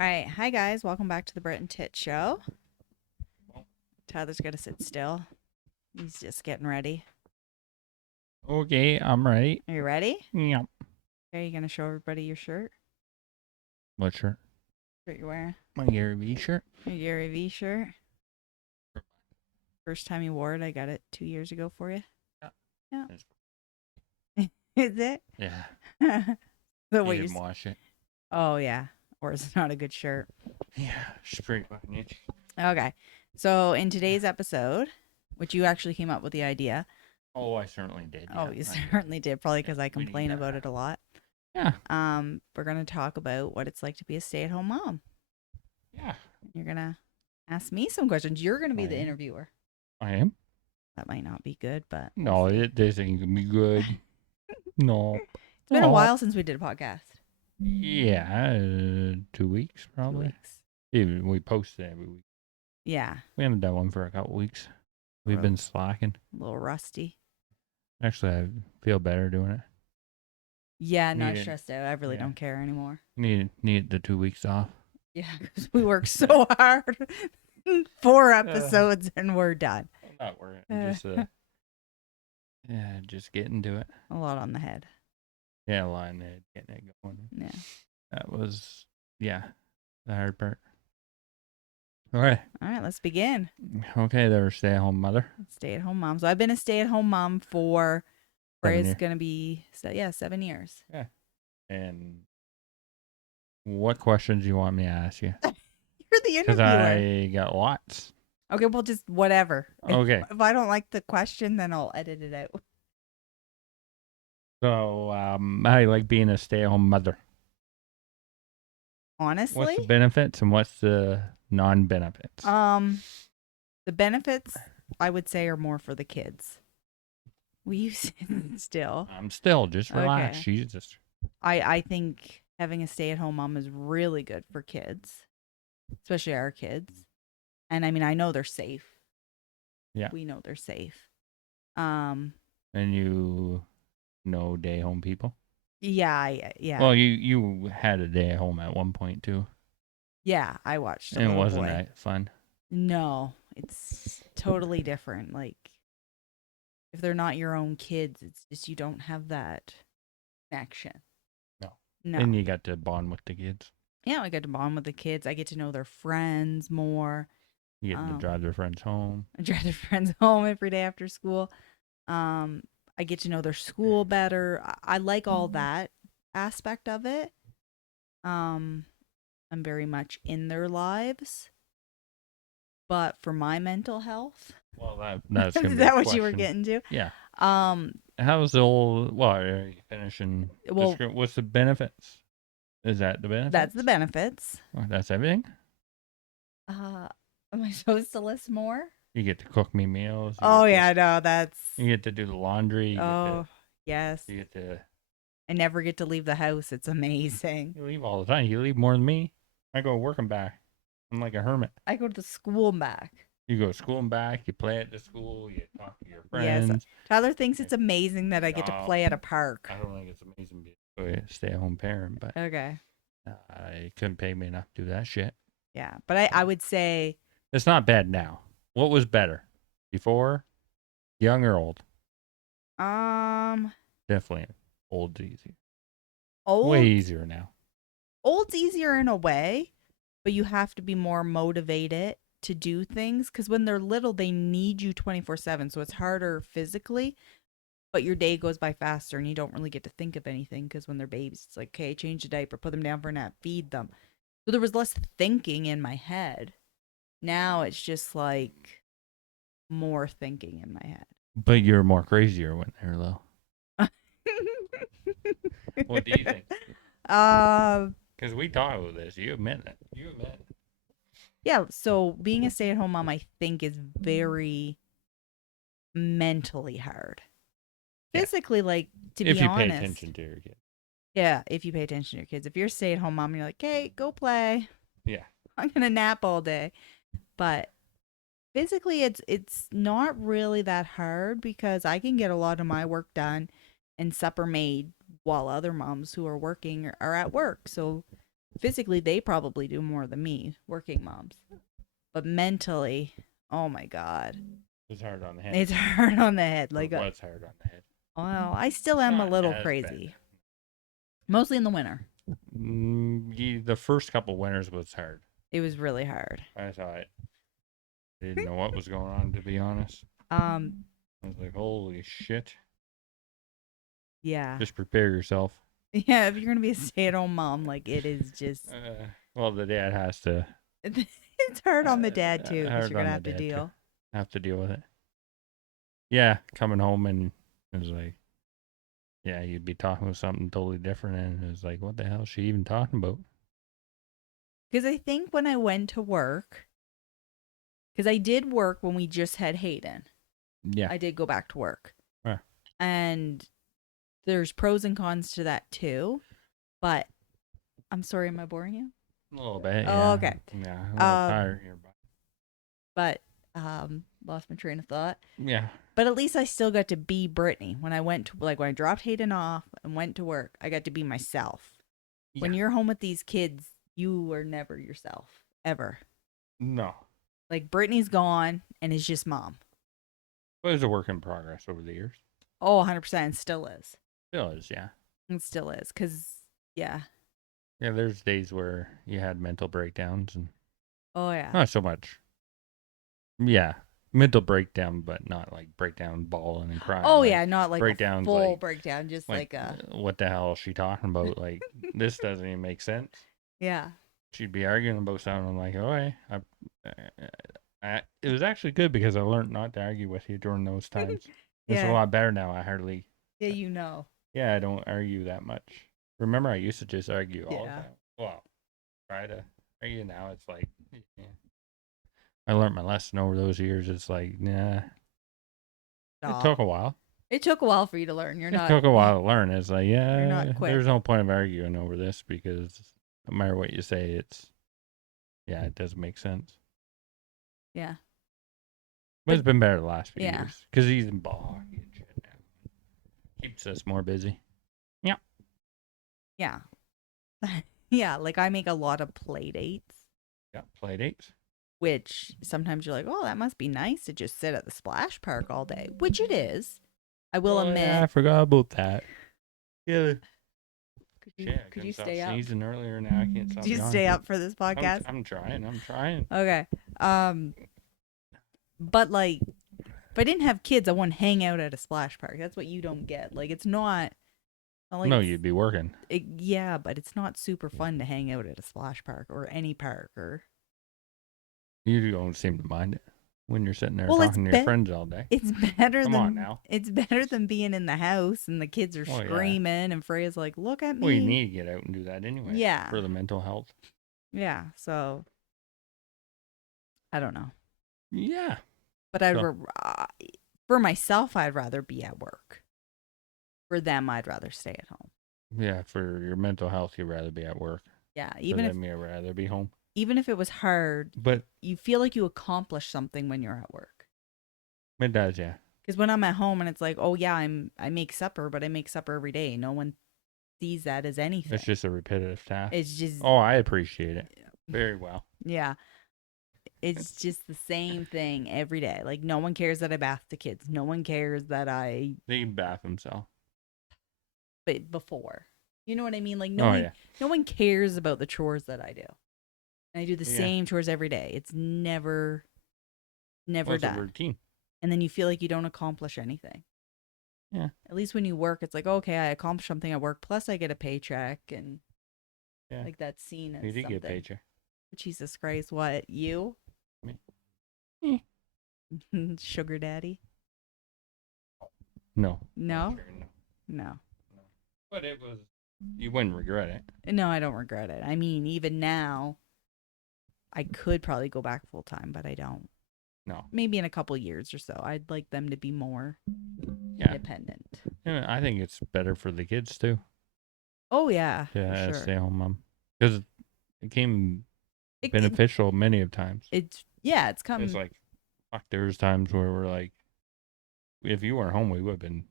All right. Hi, guys. Welcome back to the Brett and Tit Show. Tyler's going to sit still. He's just getting ready. Okay, I'm ready. Are you ready? Yep. Are you going to show everybody your shirt? What shirt? Shirt you're wearing? My Gary V shirt. Your Gary V shirt. First time you wore it, I got it 2 years ago for you. Yeah. Is it? Yeah. So You what didn't wash it. Oh, yeah. Or it's not a good shirt. Yeah, it's pretty fucking itchy. Okay. So in today's episode, which you actually came up with the idea. Oh, I certainly did. Oh, Yeah, you certainly did. Probably because I we need complain that. about it a lot. Yeah. We're going to talk about what it's like to be a stay-at-home mom. Yeah. You're going to ask me some questions. You're going to be I the am. interviewer. I am? That might not be good, but No, this ain't gonna be good. No. It's been a while since we did a podcast. Yeah, 2 weeks 2 probably. weeks. Even we post it every week. Yeah. We haven't done one for a couple weeks. We've been slacking. A little rusty. Actually, I feel better doing it. Yeah, not stressed out. I really don't care anymore. Need the 2 weeks off. Yeah, because we work so hard. 4 episodes and we're done. I'm not worried. Just getting to it. A lot on the head. Yeah, line it, getting it going. Yeah. That was, the hard part. All right, let's begin. Okay, they're a stay-at-home mother. Stay-at-home mom. So I've been a stay-at-home mom for, it's going to be, 7 years. Yeah. And what questions do you want me to ask you? You're the interviewer. Because I got lots. Okay, well, just whatever. Okay. If I don't like the question, then I'll edit it out. So, how do you like being a stay-at-home mother? Honestly? What's the benefits and what's the non-benefits? The benefits, I would say, are more for the kids. Will you sit still? I'm still. Just relax. Okay. Jesus. I think having a stay-at-home mom is really good for kids, especially our kids. And I mean, I know they're safe. Yeah. We know they're safe. And you know day-home people? Yeah. Well, you had a day at home at one point too. Yeah, I watched. And wasn't that fun? No, it's totally different. Like, if they're not your own kids, it's just you don't have that connection. No. And you got to bond with the kids. Yeah, I get to bond with the kids. I get to know their friends more. You get to drive their friends home. I drive their friends home every day after school. I get to know their school better. I like all that aspect of it. I'm very much in their lives. But for my mental health. Well, that's gonna is be that a what you were question. getting to? Yeah. How's the old? Well, are you finishing? Well, what's the benefits? Is that the benefits? That's the benefits. Oh, that's everything. Am I supposed to list more? You get to cook me meals. Oh yeah, no, that's. You get to do the laundry. Yes. You get to. I never get to leave the house. It's amazing. You leave all the time. You leave more than me. I go work and back. I'm like a hermit. I go to the school and back. You go to school and back. You play at the school. You talk to your friends. Yes. Tyler thinks it's amazing that I get to play at a park. I don't think it's amazing being a stay-at-home parent, but okay. I couldn't pay me enough to do that shit. Yeah, but I would say it's not bad now. What was better before, young or old? Definitely old's easier. Way easier now. Old's easier in a way, but you have to be more motivated to do things because when they're little, they need you 24/7. So it's harder physically, but your day goes by faster and you don't really get to think of anything because when they're babies, it's like, okay, change the diaper, put them down for a nap, feed them. So there was less thinking in my head. Now it's just like more thinking in my head. But you're more crazier when they're little. What do you think? Because we talked about this. You admit it. Yeah, so being a stay-at-home mom, I think, is very mentally hard. Yeah. Physically, like, to be honest. If you pay attention to your kids. Yeah, if you pay attention to your kids. If you're a stay-at-home mom and you're like, hey, go play. Yeah. I'm going to nap all day. But physically, it's not really that hard because I can get a lot of my work done and supper made while other moms who are working are at work. So physically, they probably do more than me, working moms. But mentally, oh my God. It's hard on the head. It's hard on the head. Or Like, was hard on the head. well, I still It's am a not little as bad. crazy. Mostly in the winter. The first couple winters was hard. It was really hard. I thought I didn't know what was going on, to be honest. Um, I was like, holy shit. yeah. Just prepare yourself. Yeah, if you're going to be a stay-at-home mom, like, it is just... Well, the dad has to. It's hard on the dad, too, because hard you're going to on have the to dad, too. deal. Have to deal with it. Yeah, coming home and it was like, yeah, you'd be talking about something totally different, and it was like, what the hell is she even talking about? Because I think when I went to work, because I did work when we just had Hayden. Yeah. I did go back to work. Yeah. And there's pros and cons to that too. But I'm sorry, am I boring you? A little bit. Oh, Yeah. okay. Yeah, a little tired here. But lost my train of thought. Yeah. But at least I still got to be Brittany. When I went to, like, when I dropped Hayden off and went to work, I got to be myself. Yeah. When you're home with these kids, you were never yourself. Ever. No. Like, Brittany's gone and is just mom. But it was a work in progress over the years. Oh, 100%. Still is. Still is, yeah. It still is. Because, yeah. Yeah, there's days where you had mental breakdowns and Oh, yeah. not so much. Yeah. Mental breakdown, but not like breakdown bawling and crying. Oh, like, yeah. Not like breakdowns, a full like- breakdown. Just like a... what the hell is she talking about? Like, this doesn't even make sense. Yeah. She'd be arguing about something. I'm like, oh, hey, it was actually good because I learned not to argue with you during those times. It's a Yeah. lot better now. I hardly, Yeah, you know. I don't argue that much. Remember, I used to just argue all the Yeah. time. Well, try to argue now. It's like, I learned my lesson over those years. It's like, nah. It Stop. took a while. It took a while for you to learn. You're It not... took a while to learn. It's like, You're not yeah, quick. there's no point of arguing over this because no matter what you say, it doesn't make sense. Yeah. But it's been better the last few Yeah. years because he's in ball hockey and shit now. Keeps us more busy. Yeah. Yeah, like I make a lot of play dates, Yeah, play dates. which sometimes you're like, oh, that must be nice to just sit at the splash park all day, which it is. I will admit. Yeah, I forgot about that. Yeah. Could you stay up? Sneezing earlier now. I can't stop. Did you yawning. stay up for this podcast? I'm trying. Okay. But like, if I didn't have kids, I wouldn't hang out at a splash park. That's what you don't get. Like, it's not like No, you'd be working. yeah, but it's not super fun to hang out at a splash park or any park or. You don't seem to mind it when you're sitting there Well, talking to your friends all day. It's better Come than on now. It's better than being in the house and the kids are Oh, yeah. screaming and Freya's like, "Look at me." Well, you need to get out and do that anyway. Yeah. For the mental health. Yeah, so I don't know. Yeah. But for myself, I'd rather be at work. For them, I'd rather stay at home. Yeah, for your mental health, you'd rather be at work. Yeah, For them, you'd rather be home. even if it was hard, But you feel like you accomplished something when you're at work. it does, yeah. Because when I'm at home and it's like, oh yeah, I make supper, but I make supper every day. No one sees that as anything. It's just a repetitive task. It's just Oh, I appreciate it very well. yeah. It's just the same thing every day. Like no one cares that I bath the kids. No one cares that I They can bath themselves. but before. You know what I mean? Like Yeah. no one cares about the chores that I do. And I do the Yeah. same chores every day. It's never Well, it's a done. routine. And then you feel like you don't accomplish anything. Yeah. At least when you work, it's like, okay, I accomplished something at work, plus I get a paycheck and Yeah. like that's seen as You did get something. paycheck. Jesus Christ, what? You? Me. Sugar daddy? No. No? Sure, no. No. But it was. You wouldn't regret it. No, I don't regret it. I mean, even now, I could probably go back full time, but I don't. No. Maybe in a couple years or so. I'd like them to be more Yeah. independent. Yeah, I think it's better for the kids too. Oh yeah, Yeah, for sure. stay home mom. Because it came It- beneficial many of times. it's come. It's like, fuck, there was times where we're like, if you weren't home, we would have been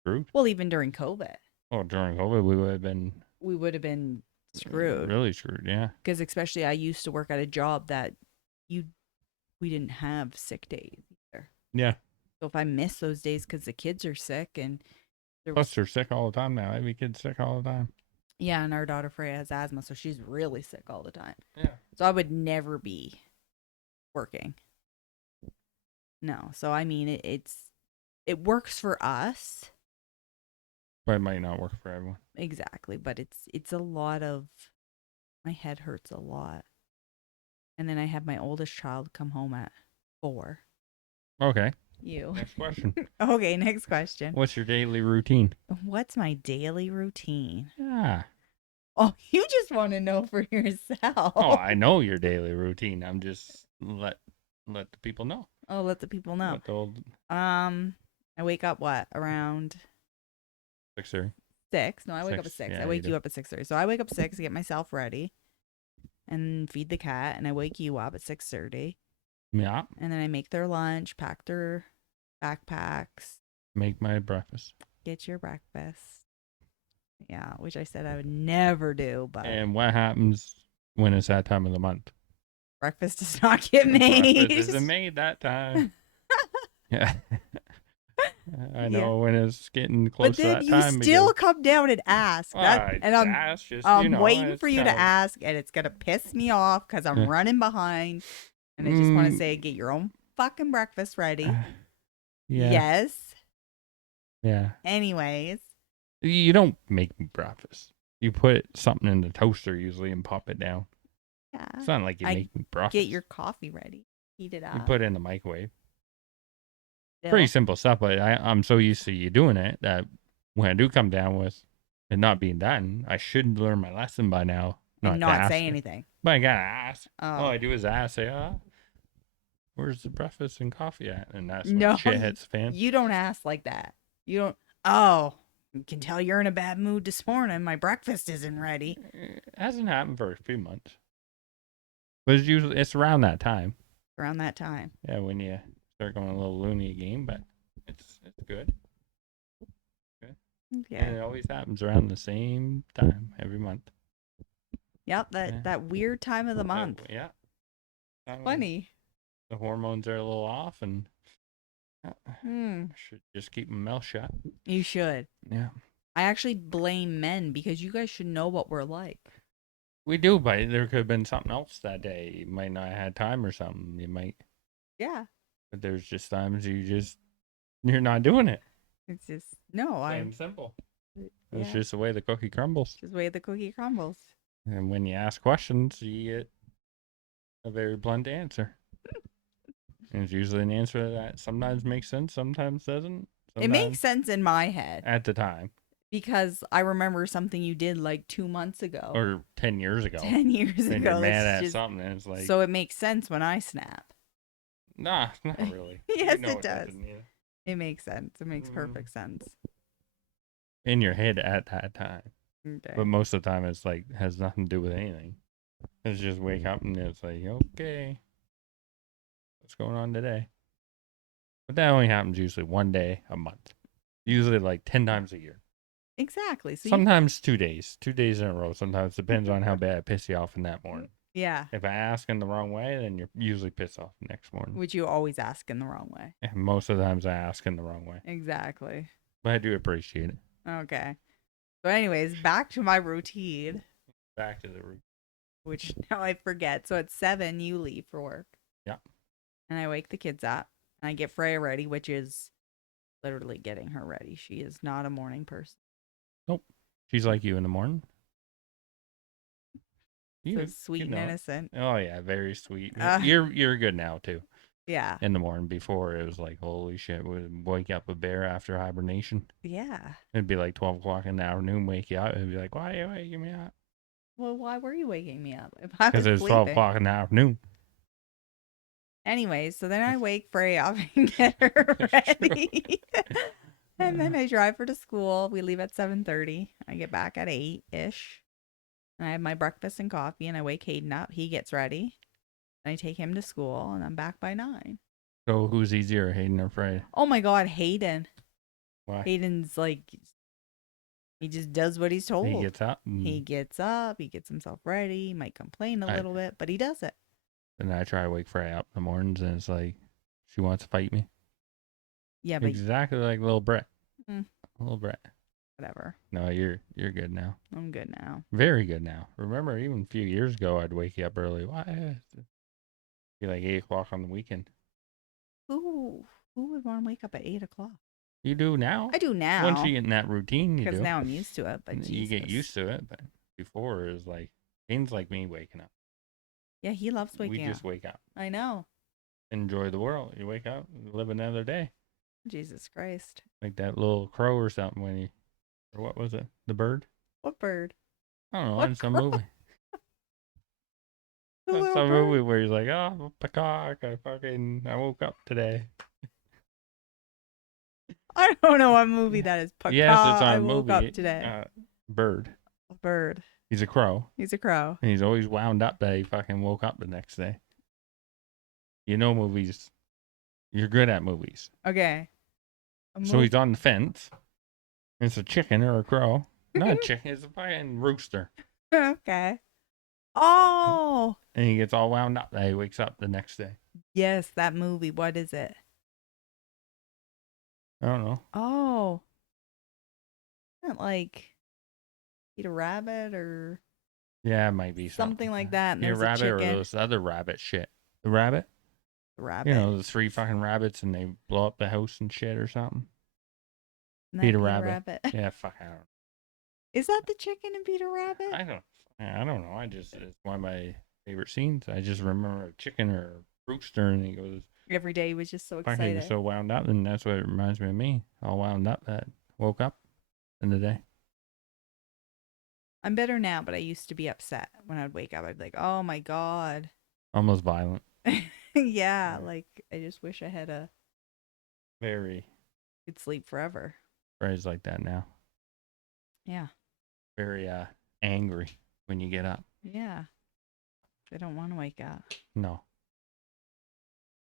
screwed. Well, even during COVID, Oh, during COVID, we would have been. we would have been screwed. Really screwed, yeah. Because especially I used to work at a job that you we didn't have sick days either. Yeah. So if I miss those days because the kids are sick and there Plus, was they're sick all the time now. Every kid's sick all the time. yeah, and our daughter Freya has asthma, so she's really sick all the time. Yeah. So I would never be working. No. So I mean it works for us. But it might not work for everyone. Exactly, but it's a lot of my head hurts a lot. And then I have my oldest child come home at 4. Okay. You. Next question. Okay, next question. What's your daily routine? What's my daily routine? Yeah. Oh, you just want to know for yourself. Oh, I know your daily routine. I'm just let the people know. Oh, let the people know. What the old I wake up what? Around 6:30. 6. No, I wake up at 6, 6. yeah, I you wake do. you up at 6:30. So I wake up at 6, get myself ready and feed the cat, and I wake you up at 6:30. Yeah. And then I make their lunch, pack their backpacks, Make my breakfast. get your breakfast. Yeah, which I said I would never do, but And what happens when it's that time of the month? breakfast does not get made. Breakfast isn't made that time. Yeah. I know Yeah. when it's getting close But to then that you time. still come down and ask. And I'm That's just, waiting it's for you to kinda- ask, and it's gonna piss me off because I'm Yeah. running behind, and I just want to Mm. say, get your own fucking breakfast ready. Yeah. Yes. Yeah. Anyways, You don't make me breakfast. You put something in the toaster usually and pop it down. yeah. It's not like you I make me breakfast. Get your coffee ready. Heat it You up. put it in the microwave. Still. Pretty simple stuff, but I'm so used to you doing it that when I do come down with it not being done, I should learn my lesson by now. And To not ask say it. anything. But I gotta ask. Oh. All I do is ask, say, where's the breakfast and coffee at? And that's No, when shit hits the fan. you don't ask like that. You don't. Oh, you can tell you're in a bad mood this morning. My breakfast isn't ready. It hasn't happened for a few months. But it's around that time. Around that time. Yeah, when you start going a little loony game, but it's good. Okay. And it always happens around the same time every month. Yep, Yeah. that weird time of the month. Yeah. Funny. The hormones are a little off, and should just keep my mouth shut. You should. Yeah. I actually blame men because you guys should know what we're like. We do, but there could have been something else that day. You might not have had time or something. You might. Yeah. But there's just times you're not doing it. It's just no. Plain simple. Yeah. It's just the way the cookie crumbles. Just the way the cookie crumbles. And when you ask questions, you get a very blunt answer. And it's usually an answer that sometimes makes sense, sometimes doesn't. It makes sense in my head at the time. because I remember something you did like 2 months ago. Or 10 years ago. 10 years And ago. you're mad It's at just- something, and it's like... So it makes sense when I snap. Nah, not really. Yes, You know it does. doesn't, yeah. It makes sense. It makes perfect sense. In your head at that time. Okay. But most of the time, it's like, has nothing to do with anything. It's just wake up and it's like, okay, what's going on today? But that only happens usually one day a month. Usually like 10 times a year. Exactly. So Sometimes 2 days. 2 days in a row. Sometimes depends on how bad I piss you off in that morning. yeah. If I ask in the wrong way, then you're usually pissed off the next morning. Which you always ask in the wrong way. And most of the times I ask in the wrong way. Exactly. But I do appreciate it. Okay. So anyways, back to my routine, Back to the root. which now I forget. So at 7, you leave for work. Yeah. And I wake the kids up. And I get Freya ready, which is literally getting her ready. She is not a morning person. Nope. She's like you in the morning. So sweet and innocent. Oh yeah, very sweet. Uh. You're good now too. Yeah. In the morning, before it was like, holy shit, would wake up a bear after hibernation. Yeah. It'd be like 12 o'clock in the afternoon, wake you up. It'd be like, why are you waking me up? Well, why were you waking me up? If I was Because it was 12 sleeping. o'clock in the afternoon. Anyways, so then I wake Freya up and get her ready. And then I drive her to school. We leave at 7:30. I get back at 8-ish. And I have my breakfast and coffee, and I wake Hayden up. He gets ready. And I take him to school, and I'm back by 9. So who's easier, Hayden or Fred? Oh my God, Hayden. Why? Hayden's like He just does what he's He told. gets up He and gets up, he gets himself ready, he might complain a I little bit, but he does it. and I try to wake Freya up in the mornings, and it's like she wants to fight me. Yeah, but Exactly like little Brett. mm, Little Brett. whatever. No, you're good now. I'm good now. Very good now. Remember, even a few years ago, I'd wake you up early. Why? Be like 8 o'clock on the weekend. Who would want to wake up at 8 o'clock? You do now. I do Once you now get in that routine, you because do. now I'm used to it. But You get Jesus, used to it. But before, it was like things like me waking up. yeah, he loves We waking just up. wake up, I know. enjoy the world. You wake up, live another day, Jesus Christ. like that little crow or something. When you, or what was it? The bird? What bird? I don't know. What In some crow? movie. The In little some bird? movie where he's like, "Oh, peacock! I woke up today." I don't know what movie that is. Yes, it's Paka, on I a woke up movie. today. Bird. A bird. He's a crow, He's a crow. and he's always wound up that he fucking woke up the next day. You know movies. You're good at movies. Okay. So he's on the fence. It's a chicken or a crow. Not a chicken. It's a fucking rooster. Okay. Oh, And he gets all wound up that he wakes up the next day. yes, that movie. What is it? I don't know. Oh, isn't it like eat a rabbit or Yeah, it might be something like that? And Your there's a rabbit or chicken. those other rabbit shit. The rabbit? Rabbit. You know, the 3 fucking rabbits and they blow up the house and shit or something. Isn't that Peter Peter Rabbit. Yeah, fuck, I don't know. Is that the chicken in Peter Rabbit? I don't know. It's one of my favorite scenes. I just remember a chicken or a rooster and he goes, Every day he was just so fuck, he excited. was so wound up. And that's what it reminds me of me. All wound up that woke up in the day. I'm better now, but I used to be upset when I'd wake up. I'd be like, oh my God. Almost violent. Yeah, like I just wish I had a Very could sleep forever. phrase like that now. Yeah. Very angry when you get up. Yeah. I don't want to wake up. No.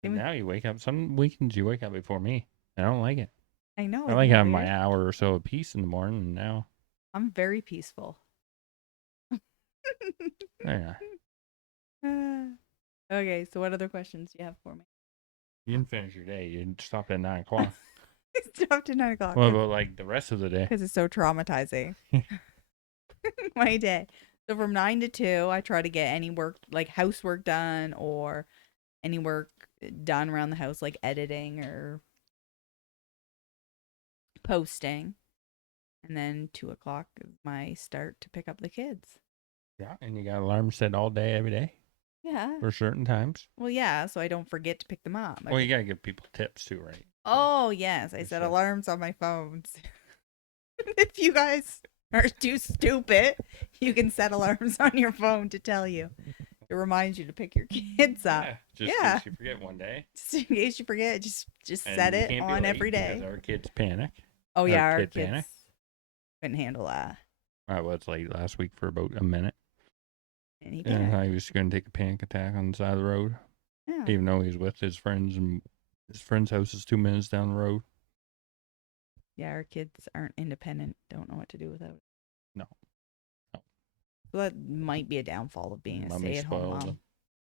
But Even- now you wake up. Some weekends you wake up before me. I don't like it. I know. I like isn't it having my weird? hour or so of peace in the morning. And now, I'm very peaceful. yeah, Okay, so what other questions do you have for me? you didn't finish your day. You stopped at 9 o'clock. Stop to 9 o'clock. What about like the rest of the day? Because it's so traumatizing. My day. So from 9 to 2, I try to get any work, like housework done or any work done around the house, like editing or posting. And then 2 o'clock is my start to pick up the kids. Yeah, and you got alarms set all day, every day Yeah. for certain times. Well, yeah, so I don't forget to pick them up. Well, you got to give people tips too, right? Oh, yes. I For set sure. alarms on my phones. If you guys are too stupid, you can set alarms on your phone to tell you. It reminds you to pick your kids up. Yeah, just Yeah. in case you forget one day. Just in case you forget, just And set you it can't be on late every because day. our kids panic. Oh, yeah, our kids kids panic. couldn't handle that. I was late last week for about a minute. And he And panicked. I was going to take a panic attack on the side of the road, Yeah. even though he was with his friends, and his friend's house is 2 minutes down the road. Yeah, our kids aren't independent, don't know what to do without it. No. No. So that might be a downfall of being a Mummy stay-at-home spoiled mom. them.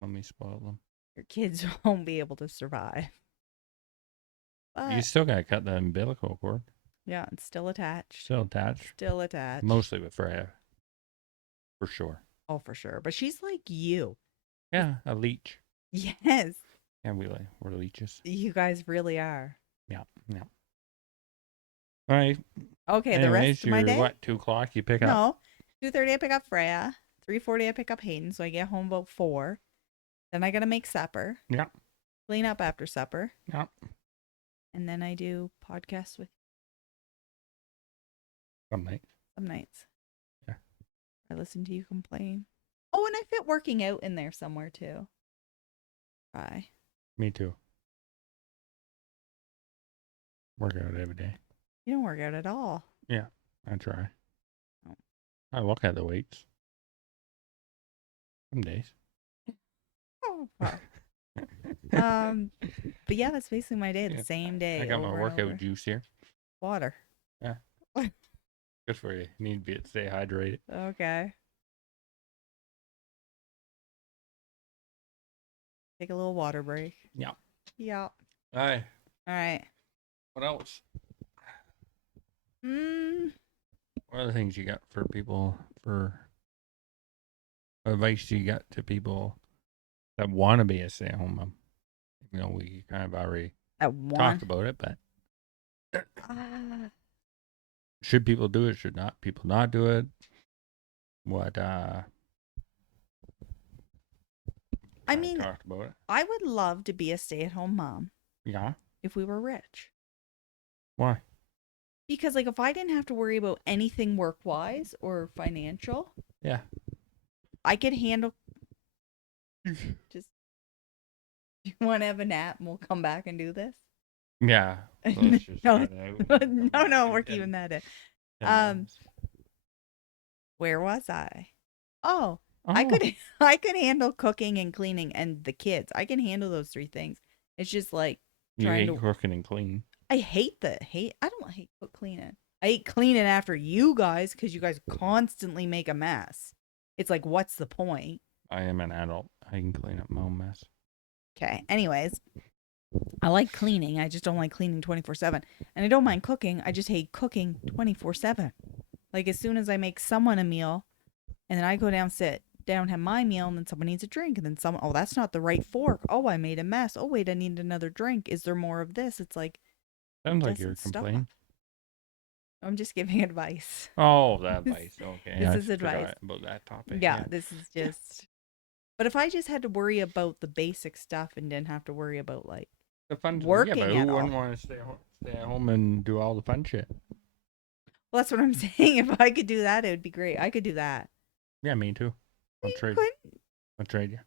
Mummy spoiled them. Your kids won't be able to survive. You But, still got to cut the umbilical cord. yeah, it's still attached. Still attached. Still attached. Mostly with Freya. For sure. Oh, for sure. But she's like you. Yeah, a leech. Yes. Yeah, we're leeches. You guys really are. Yeah, yeah. All right. Okay, the Anyways, rest of my you're, day? what, 2 o'clock you pick up? No. 2:30 I pick up Freya. 3:40 I pick up Hayden, so I get home about 4. Then I gotta make supper. Yeah. Clean up after supper. Yeah. And then I do podcasts with Some nights. some nights. Yeah. I listen to you complain. Oh, and I fit working out in there somewhere too. Bye. Me too. Work out every day. You don't work out at all. I try. Oh. I look at the weights. Some days. Oh, wow. But yeah, that's basically my day. The Yeah. same day. I got my over and workout over. juice here. Water. Yeah. Good for you. Need to stay hydrated. Okay. Take a little water break. Yeah. Yeah. Aye. All right. What else? Mm, What other things you got for people, for advice you got to people that want to be a stay-at-home mom? You know, we kind of already at one. talked about it, but Ah, should people do it? Should not people not do it? What I kind of mean, talked about it. I would love to be a stay-at-home mom Yeah. if we were rich. Why? Because like if I didn't have to worry about anything work-wise or financial, Yeah. I could handle just do you want to have a nap and we'll come back and do this? Yeah. So let's just No, cut it out. no, we're keeping that in. 10 Um, minutes. where was I? Oh, I Oh, could I could handle cooking and cleaning and the kids. I can handle those three things. It's just like you trying hate to cooking and cleaning. I hate the hate I don't hate cook cleaning. I hate cleaning after you guys because you guys constantly make a mess. It's like what's the point? I am an adult. I can clean up my own mess. Okay. Anyways, I like cleaning. I just don't like cleaning 24/7. And I don't mind cooking. I just hate cooking 24/7. Like as soon as I make someone a meal and then I go down, sit down, have my meal, and then someone needs a drink, and then someone, oh, that's not the right fork. Oh, I made a mess. Oh, wait, I need another drink. Is there more of this? It's like, it Sounds like you're doesn't stop. complaining. I'm just giving advice. Oh, that advice. Okay. This I is advice. forgot about that topic. Yeah, this is just. But if I just had to worry about the basic stuff and didn't have to worry about like The fun working yeah, but at who wouldn't all. want to stay at home and do all the fun shit? Well, that's what I'm saying. If I could do that, it would be great. I could do that. Yeah, me too. I'll You trade. couldn't? I'll trade you.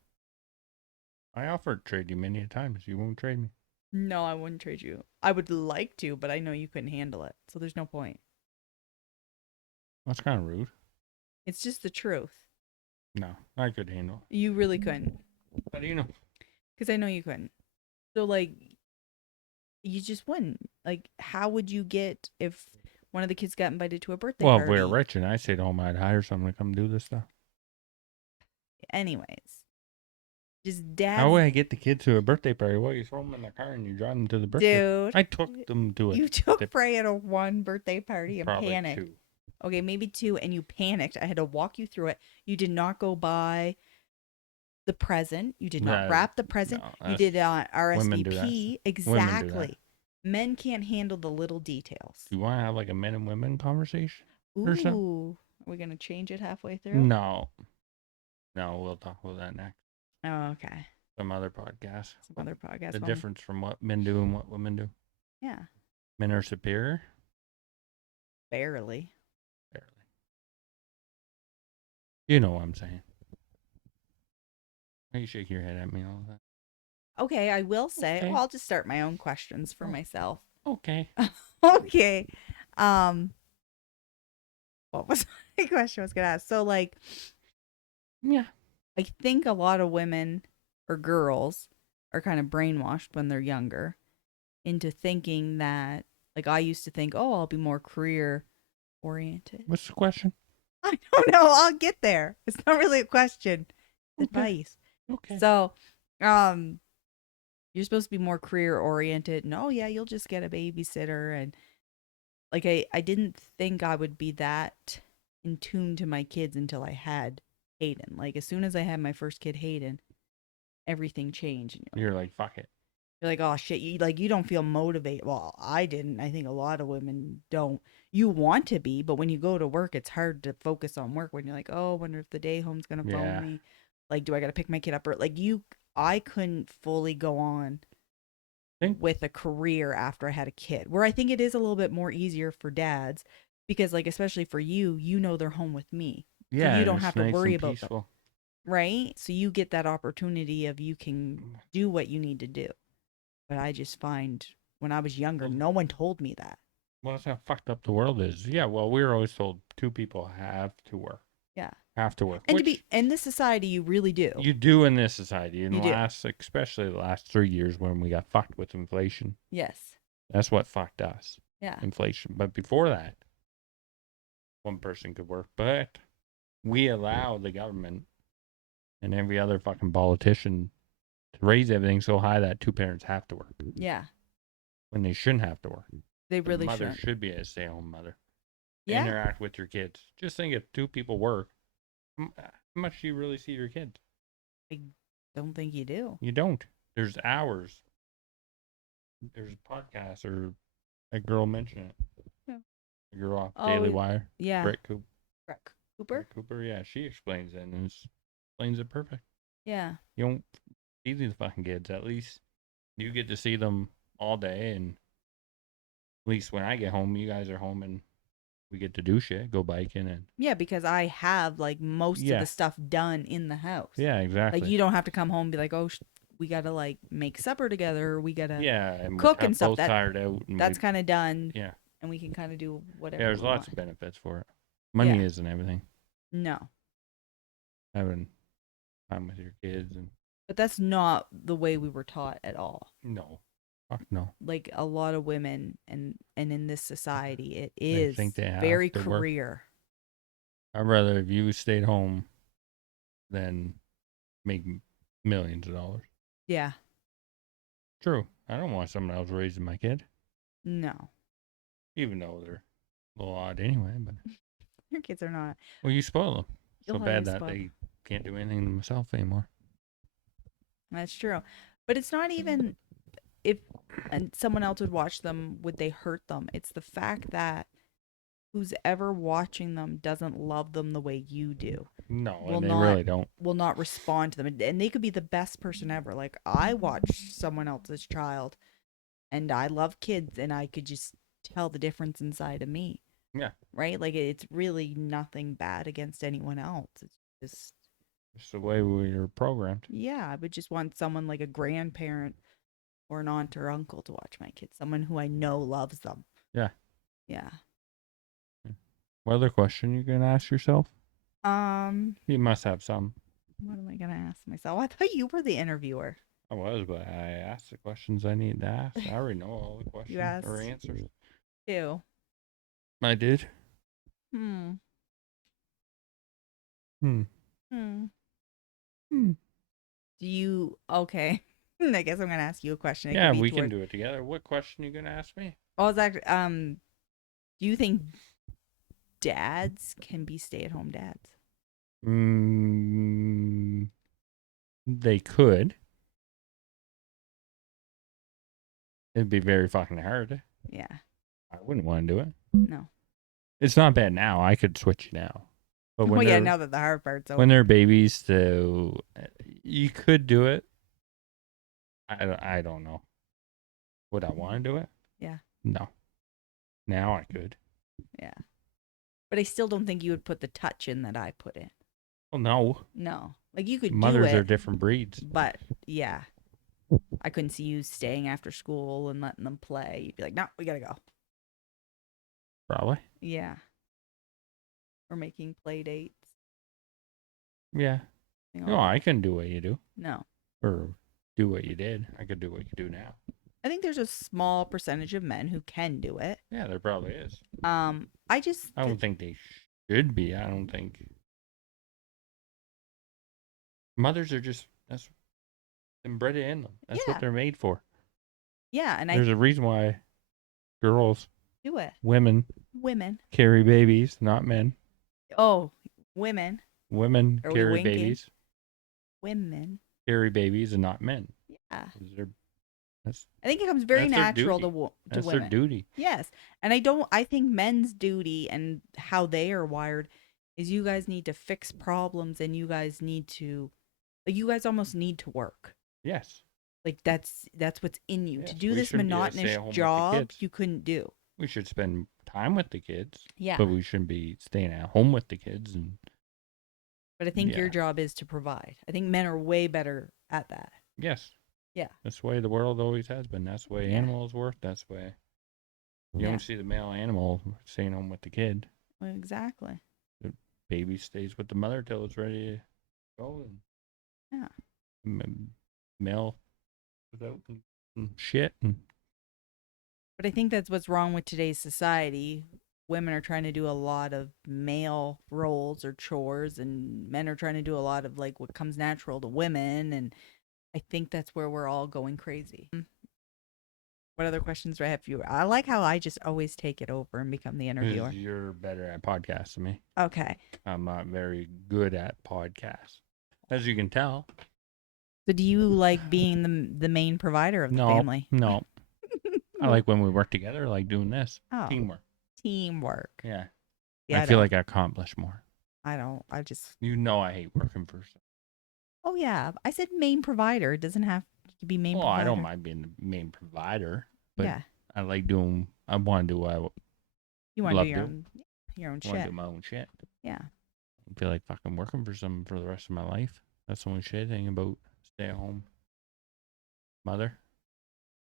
I offered to trade you many a times. You won't trade me. No, I wouldn't trade you. I would like to, but I know you couldn't handle it. So there's no point. That's kind of rude. It's just the truth. No, I could handle You really couldn't. it. How do you know? Because I know you couldn't. So, like, you just wouldn't. Like, how would you get if one of the kids got invited to a birthday Well, party? if we're rich and I stayed home, I'd hire someone to come do this stuff. Anyways, just dad. How would I get the kids to a birthday party? Well, you throw them in the car and you drive them to the birthday. Dude. I took them to it. You took Freya to one birthday party and Probably panicked. 2. Okay, maybe 2, and you panicked. I had to walk you through it. You did not go buy the present. You did not wrap the present. No, you did women do that. RSVP. Exactly. Men can't handle the little details. Do you want to have like a men and women conversation? Ooh, or something? are we gonna change it halfway through? No. No, we'll talk about that next. Oh, okay. Some other podcast. Some other podcast. The difference from what men do and what women do. Yeah. Men are superior. Barely. Barely. You know what I'm saying. Why you shake your head at me all the time? Okay, I will say. Okay. Well, I'll just start my own questions for myself. Okay. Okay. What was my question I was gonna ask? So, like, Yeah. I think a lot of women or girls are kind of brainwashed when they're younger into thinking that, like, I used to think, oh, I'll be more career oriented. What's the question? I don't know. I'll get there. It's not really a question. It's Okay. advice. Okay. So, you're supposed to be more career oriented. And, oh, yeah, you'll just get a babysitter. And, like, I didn't think I would be that in tune to my kids until I had Hayden. Like, as soon as I had my first kid, Hayden, everything changed. And You're like, fuck it. you're like, oh shit, you don't feel motivated. Well, I didn't. I think a lot of women don't. You want to be, but when you go to work, it's hard to focus on work when you're like, oh, I wonder if the day home's gonna phone Yeah. me. Like, do I gotta pick my kid up? Or like I couldn't fully go on with a career after I had a kid. Where I think it is a little bit more easier for dads because, like, especially for you, they're home with me. Yeah. So you don't it's have to nice worry and about peaceful. them, right? So you get that opportunity of you can do what you need to do. But I just find when I was younger, no one told me that. Well, that's how fucked up the world is. Yeah, well, we were always told 2 people have to work. Yeah. Have to work. And Which to be in this society, you really do. you do in this society. In You the do. last, especially the last 3 years when we got fucked with inflation. Yes. That's what fucked us. Yeah. Inflation. But before that, one person could work, but we allow the government and every other fucking politician to raise everything so high that two parents have to work Yeah. when they shouldn't have to work. They The really mother should. should be a stay-at-home mother. Yeah. Interact with your kids. Just think if two people work, how much do you really see your kids? I don't think you do. You don't. There's hours. There's podcasts or a girl mentioned it. Yeah. A girl off Oh, Daily Wire. Yeah. Brett Cooper. Cooper? Cooper, yeah, she explains it and explains it perfect. Yeah. You don't see these fucking kids. At least you get to see them all day, and at least when I get home, you guys are home and we get to do shit, go biking and Yeah, because I have like most of Yeah. the stuff done in the house. yeah, exactly. Like you don't have to come home and be like, oh, we gotta like make supper together. Or we gotta yeah, and cook we're and stuff. both tired out. And That's kind of done, yeah, and we can kind of do whatever. yeah. There's we lots want. of benefits for it. Money Yeah. isn't everything. No, Having time with your kids and but that's not the way we were taught at all. no, fuck no. Like a lot of women and in this society, it They is think they have very to work. career. I'd rather if you stayed home than make millions of dollars. Yeah. True. I don't want someone else raising my kid, No, even though they're a little odd anyway. But your kids are not. well, you spoil them so You'll bad always that spoil they can't do anything themselves anymore. That's true. But it's not even if and someone else would watch them, would they hurt them? It's the fact that who's ever watching them doesn't love them the way you do. No, Will and they not really don't. will not respond to them. And they could be the best person ever. Like I watched someone else's child and I love kids and I could just tell the difference inside of me. Yeah. Right? Like it's really nothing bad against anyone else. It's just It's the way we were programmed. yeah, I would just want someone like a grandparent or an aunt or uncle to watch my kids. Someone who I know loves them. Yeah. Yeah. What other question you gonna ask yourself? Um, You must have some. what am I gonna ask myself? I thought you were the interviewer. I was, but I asked the questions I needed to ask. I already know all the questions asked. or answers. Ew. I did. Hmm. Hmm. Hmm. Hmm. Do you okay? I guess I'm gonna ask you a question. Yeah, we can do it together. What question you gonna ask me? I was actually do you think dads can be stay-at-home dads? They could. It'd be very fucking hard. Yeah. I wouldn't want to do it. No. It's not bad now. I could switch now. But when Oh yeah, they're- now that the hard part's over. when they're babies, so you could do it. I don't know. Would I want to do it? Yeah. No. Now I could. Yeah. But I still don't think you would put the touch in that I put in. Well, no. No. Like you could Mothers do are it, different breeds. but yeah. I couldn't see you staying after school and letting them play. You'd be like, no, we gotta go. Probably. Yeah. Or making play dates. Yeah. You know? No, I can do what you do. No. Or do what you did. I could do what you do now. I think there's a small percentage of men who can do it. Yeah, there probably is. I don't think they should be. I don't think. Mothers are just, that's embedded in them. That's Yeah. what they're made for. Yeah, and There's a reason why girls, do it. women Women. carry babies, not men. Oh, women. Women Are we carry winking? babies, Women. carry babies, and not men. Yeah. That's I think it comes very That's their natural duty. to that's women. their duty. Yes. And I think men's duty and how they are wired is you guys need to fix problems and you guys need to, like, you guys almost need to work. Yes. Like, that's what's in you. Yes, To do we this shouldn't be able to stay monotonous at home with the job, kids. you couldn't do. We should spend time with the kids. Yeah. But we shouldn't be staying at home with the kids. But I think your Yeah. job is to provide. I think men are way better at that. Yes. Yeah. That's the way the world always has been. That's the way Yeah. animals work. That's the way. You Yeah. don't see the male animal staying home with the kid. Well, exactly. Baby stays with the mother till it's ready to go. And Yeah. Male goes out and shit. And But I think that's what's wrong with today's society. women are trying to do a lot of male roles or chores, and men are trying to do a lot of like what comes natural to women. And I think that's where we're all going crazy. What other questions do I have for you? I like how I just always take it over and become the Because interviewer. you're better at podcasts than me. Okay. I'm not very good at podcasts, as you can tell. So do you like being the main provider of the No, family? no. I like when we work together, I like doing this. Oh, Teamwork. teamwork. Yeah. Yeah, I I feel don't. like I accomplish more. I don't. I just. You know I hate working for some. Oh yeah, I said main provider. It doesn't have to be main Well, I don't provider. mind being the main provider, but Yeah, I like doing, I want to do what I you want to do love doing. your own I want to shit. do my own shit. Yeah. I feel like fucking working for someone for the rest of my life. That's the only shit thing about stay at home mother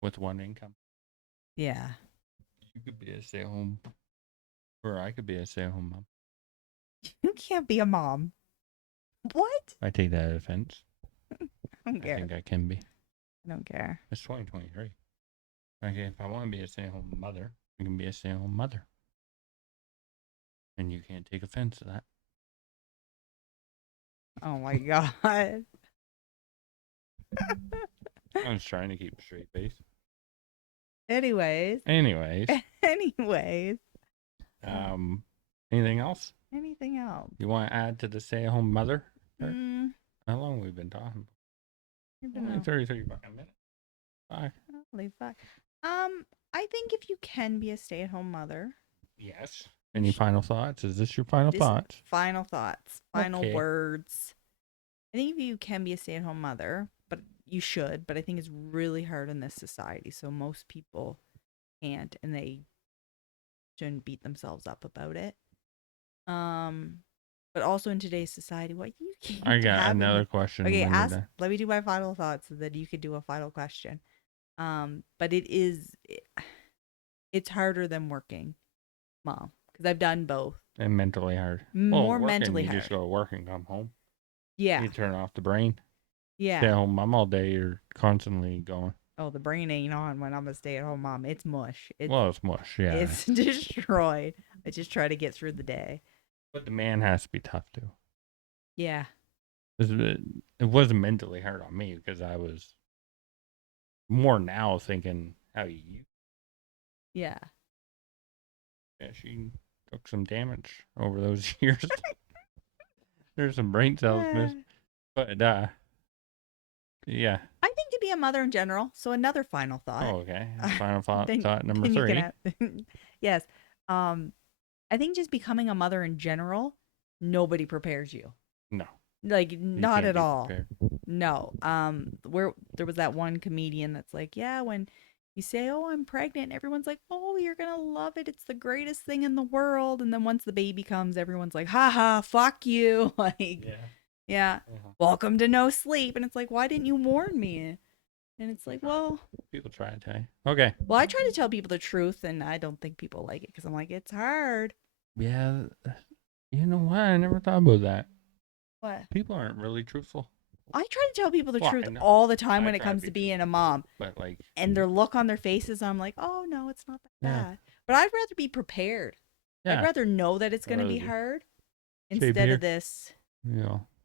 with one income. Yeah. You could be a stay at home, or I could be a stay at home mom. You can't be a mom. What? I take that as offense. I don't I care. think I can be. I don't care. It's 2023. Okay, if I want to be a stay at home mother, I can be a stay at home mother. And you can't take offense to that. Oh my god. I was trying to keep a straight face. Anyways. Anyways, Anyways. anything else Anything else? you want to add to the stay at home mother? Mm, How long have we been talking? I don't Only know. 33 fucking minutes. Bye. Holy fuck. I think if you can be a stay-at-home mother. Yes. Any final thoughts? Is this your final thoughts? Final thoughts. Final Okay. words. I think if you can be a stay-at-home mother, but you should, but I think it's really hard in this society. So most people can't, and they shouldn't beat themselves up about it. But also in today's society, what you can't I got have another question. Okay, when you're done. let me do my final thoughts so that you could do a final question. But it's harder than working mom because I've done both. And mentally hard. More working, mentally you hard. just go to work and come home. Yeah. You turn off the brain. Stay at Yeah. home mom all day. You're constantly going. Oh, the brain ain't on when I'm a stay-at-home mom. It's mush. It's mush. Yeah. It's destroyed. I just try to get through the day. But the man has to be tough too. Yeah. It wasn't mentally hard on me because I was more now thinking how you. Yeah. Yeah, she took some damage over those years. There's some brain cells missed. But yeah. I think to be a mother in general. So another final thought. Oh, okay. Final thought Then- number then you 3. can yes. I think just becoming a mother in general, nobody prepares you. No. Like You not can't at be all. prepared. No. Where there was that one comedian that's like, yeah, when you say, "Oh, I'm pregnant," everyone's like, "Oh, you're gonna love it. It's the greatest thing in the world." And then once the baby comes, everyone's like, "Ha ha, fuck you!" Like, yeah, Uh-huh. welcome to no sleep. And it's like, why didn't you warn me? And it's like, well, People try to tell you. Okay. well, I try to tell people the truth, and I don't think people like it because I'm like, it's hard. Yeah. You know what? I never thought about that. What? People aren't really truthful. I try to tell people the Well, truth I know. all the time I when it try to comes be to being a mom. But like, And their look on their faces, I'm like, oh no, it's not that Yeah. bad. But I'd rather be prepared. yeah. I'd rather know that it's I'd going to rather be be hard Same instead here. of this.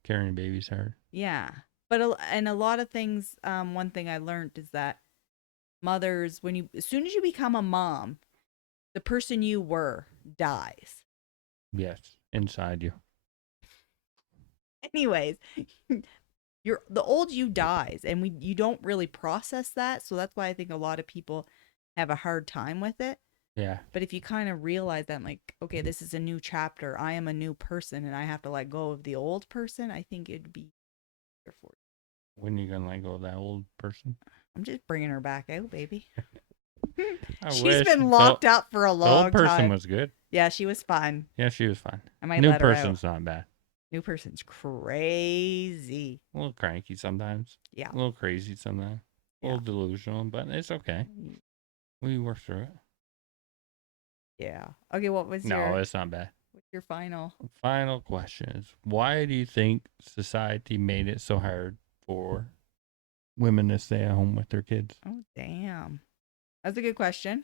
Carrying a baby's hard. Yeah. But and a lot of things. One thing I learned is that mothers, as soon as you become a mom, the person you were dies. Yes. Inside you. Anyways, the old you dies, and you don't really process that. So that's why I think a lot of people have a hard time with it. Yeah. But if you kind of realize that, like, okay, this is a new chapter. I am a new person, and I have to let go of the old person. I think it'd be better for you. When you gonna let go of that old person? I'm just bringing her back out, baby. She's She's been locked up for a The long old person time. was good. Yeah, she was fun. Yeah, she was fun. I might New let her out. person's not bad. New person's crazy. A little cranky sometimes. Yeah. A little crazy sometimes. A little delusional, but it's okay. We work through it. Yeah. Okay, what was No, it's not bad. what's your final? Final question is, why do you think society made it so hard for women to stay at home with their kids? Oh, damn. That's a good question.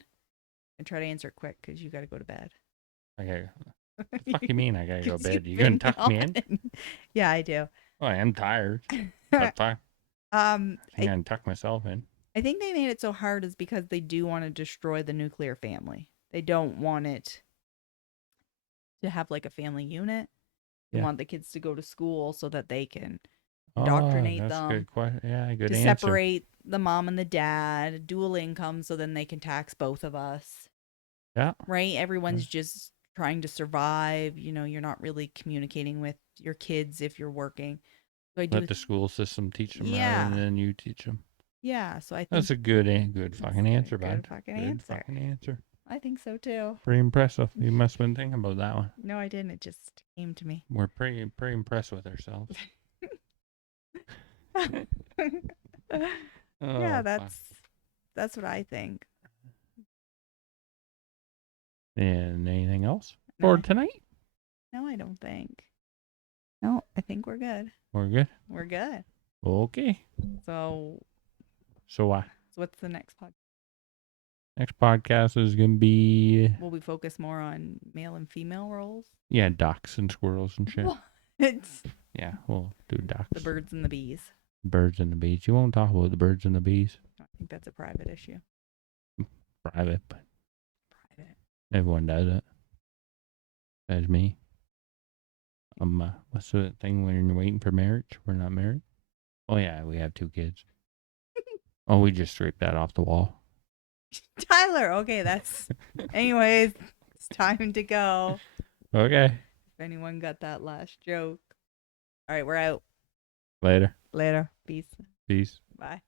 And try to answer it quick because you got to go to bed. I gotta. What the fuck you mean? I gotta go to 'Cause bed. you've You gonna been tuck me in? yawning. Yeah, I do. Well, I am tired. But fuck, um, I think I can tuck myself in. I think they made it so hard is because they do want to destroy the nuclear family. They don't want it to have like a family unit. They Yeah. want the kids to go to school so that they can Oh, indoctrinate that's a them, good question. Yeah, good to answer. separate the mom and the dad, dual income so then they can tax both of us. Yeah. Right? Everyone's just trying to survive. You're not really communicating with your kids if you're working. So I do Let the school system teach them rather yeah. than you teach them. Yeah, so I think That's a good fucking answer, good bud. fucking Good answer. fucking answer. I think so too. Pretty impressive. You must have been thinking about that one. No, I didn't. It just came to me. We're pretty impressed with ourselves. Yeah, Oh, fuck. that's what I think. And anything else No, for tonight? no, I don't think. No, I think we're good. We're good. We're good. Okay. So, So, what's the next podcast? next podcast is gonna be Will we focus more on male and female roles? ducks and squirrels and shit. It's Yeah, we'll do ducks. the birds and the bees. Birds and the bees. You won't talk about the birds and the bees. I think that's a private issue. Private, but Private. everyone does it. That's me. What's the thing when you're waiting for marriage? We're not married. Oh yeah, we have 2 kids. Oh, we just scraped that off the wall. Tyler, okay, that's. Anyways, it's time to go. Okay. If anyone got that last joke. All right, we're out. Later. Later. Peace. Peace. Bye.